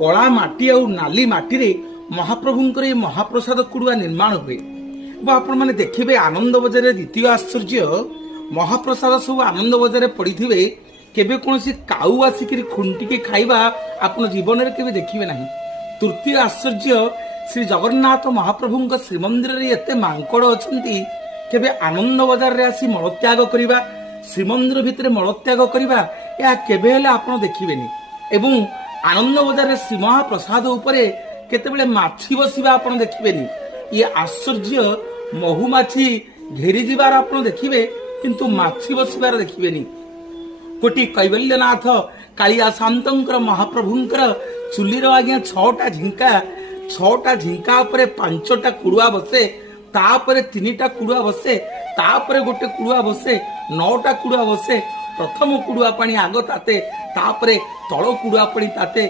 कला माटी आ नाली माटी रे महाप्रभुंकर ये महाप्रसाद कुड़ुआ निर्माण हुए। आपण मैंने देखिए आनंद बजार द्वितीय आश्चर्य महाप्रसाद सब आनंद बजार पड़ी थे केबे कौन काऊ आसिक खुंटिके खाइबा आपण जीवन में केबे देखिए ना। तृतीय आश्चर्य श्री जगन्नाथ महाप्रभु श्रीमंदिर रे एते मांकड़ अछंती केबे आनंद बजार रे आसी मलत्याग करिबा श्रीमंदिर भितर मलत्याग करिबा या केबे हेले आपण देखिबेनी। एवं आनंद बजार रे श्री महाप्रसाद उपरे केतेबेले माछी बसिबा आपण देखिबेनी। ये आश्चर्य महुमाछी घेरी जीवार आपण देखिबे किंतु माछी बसिबार देखिबेनी। कोटी कैवल्यनाथ कालिया शांतंकर महाप्रभुंकर चुलीर आज्ञा 6टा झिंका उपरे 5टा कुड़ुआ बसे तापरे 3टा कुड़ुआ बसे तापरे गोटे कुड़ुआ बसे 9टा कुड़ुआ बसे। प्रथम कुड़ुआ पानी आग ताते तापरे तଳ कुड़ुआ पानी ताते